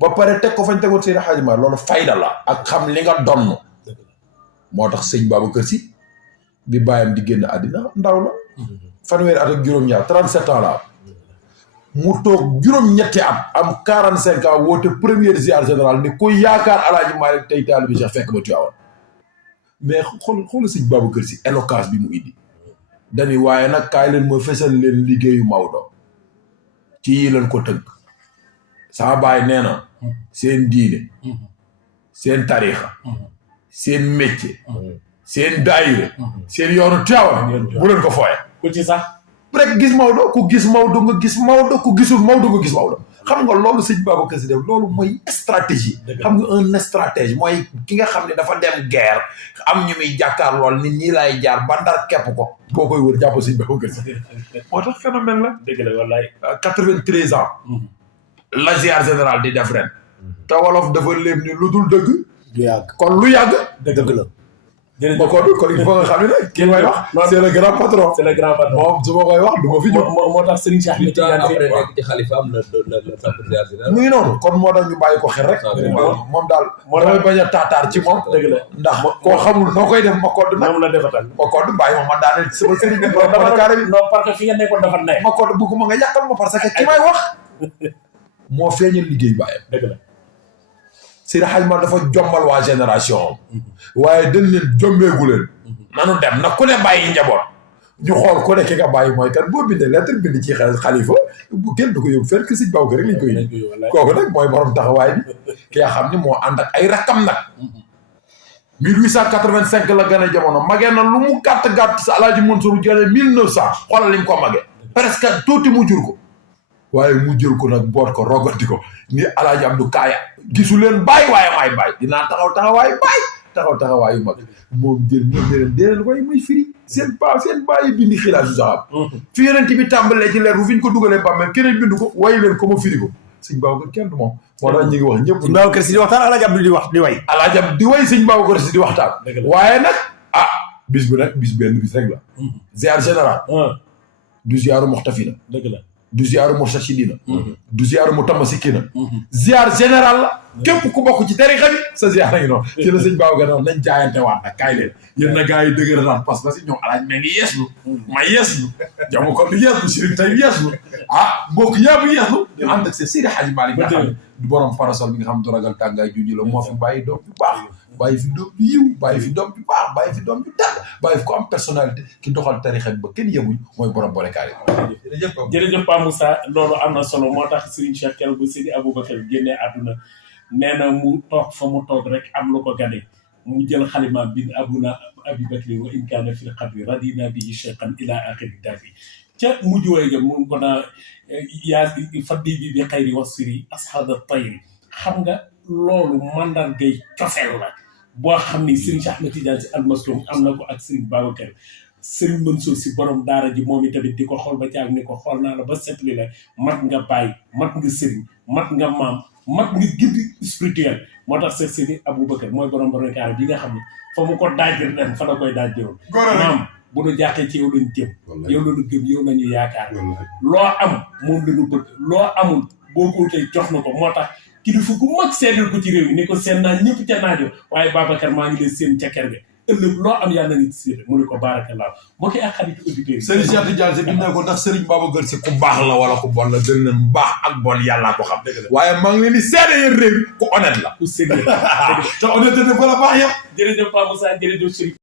ba pare teg ko fañ tegoon Seydi Hadji Malick loolu fayda la ak xam li nga donn moo tax sëñ Babacar Sy bi bàyyam di génn àddina ndaw la fanweeri at ak juróom-ñaar 37 ans la mu toog juróom-ñetti at am 45 ans woote première ziar général ni ku yaakaar Alaaji Malick tey taalibe Cheikh fekk ba Tiwaawan mais xool sëñ Babacar Sy éloquence bi mu indi dañuy waaye nag kaay leen ma fesal leen liggéeyu Maodo ci yii leen ko tënk sama baay nee na seen diine seen tariixa seen métier seen daayira seen yoonu Tiwaawan bu leen ko fooye ku ci sax rek gis Maodo ku gis Maodo nga gis Maodo ku gisul Maodo nga gis Maodo xam nga loolu sëñ Babacar Sy def loolu mooy stratégie xam nga un stratège mooy ki nga xam ne dafa dem guerre am ñu muy jàkkaar lool nit ñi laay jaar ba ndar kepp ko boo koy wër jàpp sëñ Babacar Sy moo tax phénomène la dëgg la wallaay 93 ans la ziar général di def ren te wolof dafa léem ni lu dul dëgg du yàgg kon lu yàgg dëgg la ma kon il faut nga xam ne nag kii may wax c'est le grand patron c'est le grand patron moom su ma koy wax du ma fi jóg moo tax Serigne Cheikh huit ans après nekk ci xalifa am la ziar général muy noonu kon moo tax ñu bàyyi ko xel rek moom daal damay bañ a taataar ci moom dëgg la ndax koo xamul noo koy def ma kodd nag moom la defatal ma kodd bàyyi ma daaneel sama sëriñ bi dafa carré bi non parce que fi nga nekkoon dafa ne ma kodd bëgguma nga yàqal ma parce que ki may wax moo feeñal liggéey bàyyam dëgg la Seydi Hadji Malick dafa jombal waa génération waaye dañ leen jombeegu leen nanu dem nag ku ne bàyyi njaboot ñu xool ku ne ki nga bàyyi mooy kan boo bindee lettre bind ci xalifa bu kenn du ko yóbbu fenn que sëñ Babacar rek lañ koy yóbbu kooku nag mooy borom taxawaay bi ki nga xam ne moo ànd ak ay rakkam nag 1885 la gën a jamono magee na lu mu gàtt sa Alaaji Mansour jëlee 1900 xoolal li mu ko magee presque tuuti mu jur ko waaye mu jël ko nag boot ko rogati ko ni Alaaji Abdou Kaaya gisu leen bàyyi waaye maay bàyyi dinaa taxawaayu bàyyi taxawaayu mag moom jël ñoom leen déedéet waaye muy firi seen bàyyi bindi xilaasu saxaab fi yonent bi tàmbalee ci leer bu fi ñu ko dugalee bàmmeel keneen bindu ko waaye leen ko ma firi ko sëñ Babacar kenn du moom moo tax ñu ngi wax ñëpp sëñ Babacar Sy di waxtaan Alaaji Abdou di way Alaaji Abdou di way sëñ Babacar Sy di waxtaan waaye nag bis bi nag benn bis rek la ziar général du ziaru muxtafina dëgg la du ziaru murtachidina du ziaru mutamassikina ziar général la képp ku bokk ci tarixa bi sa ziar ngi noonu ci la sëñ Babacar noonu nañ jaayante waat nag kaay leen yéen na gars yi dëgëralaat parce que ñoom alaaj ma ngi yeeslu ma yeeslu jamu ko du yeeslu sëriñ tey yeeslu mbokk yëpp yeeslu ñu ànd ak Seydi Hadji Malick nga xam ne du borom parasol bi nga xam ne du ragal tàngaay junji la moo fi bàyyi doom ju baax bàyyi fi doom ju yiw bàyyi fi doom ju baax bàyyi fi doom ju tàgg bàyyi fi ko am personnalité ki doxal tarixa bi ba kenn yemuñ mooy borom bolekaar yi jërëjëf Pa Moussa loolu am na solo moo tax Serigne Cheikh Kell bu Seydi Aboubacar génnee àdduna nee na mu toog fa mu toog rek am lu ko gane mu jël xalima bind abuna Abibakri wa in kaana fil qabri radina bihi cheikhan ila axiri dafi ca mujj wooy ga mu ko naa yaa faddi bi xayri wasiri ashaada tayri xam nga loolu mandargay cofeel la boo xam ni Serigne Cheikh Ahmed Tidiane Sy Al Maktoum am na ko ak Serigne Babacar Serigne Mansour Sy borom daara ji moom itamit di ko xool ba caag ni ko xool naa la ba setli la mat nga bàyyi mat nga Serigne mat nga maam mat nga guide spirituel moo tax Cheikh Seydi Aboubacar mooy borom kaar bi nga xam ne fa mu ko daajir den fa la koy daajjoon maam bu nu jàqee ci yow lañu jëm yow lañu gëm yow lañu yaakaar loo am moom lañu bëgg loo amul boo ko tey jox na ko moo tax kilifa gu mag seedal ko ci réew mi ni ko seen naa ñëpp ca naajo waaye Babacar maa ngi leen seen ca kër ga ëllëg loo am yàlla na nit si mu ne ko barakallah moo koy ak xaritu auditeurs yi Serigne Cheikh Tidiane Sy bi ne ko ndax Serigne Babacar Sy ku baax la wala ku bon la gën leen baax ak bon yàllaa ko xam waaye maa ngi leen di seede yéen réew ku honnête la ku sérieux te honnêteté dafa la baax yëpp jërëjëf Pa Moussa jërëjëf Serigne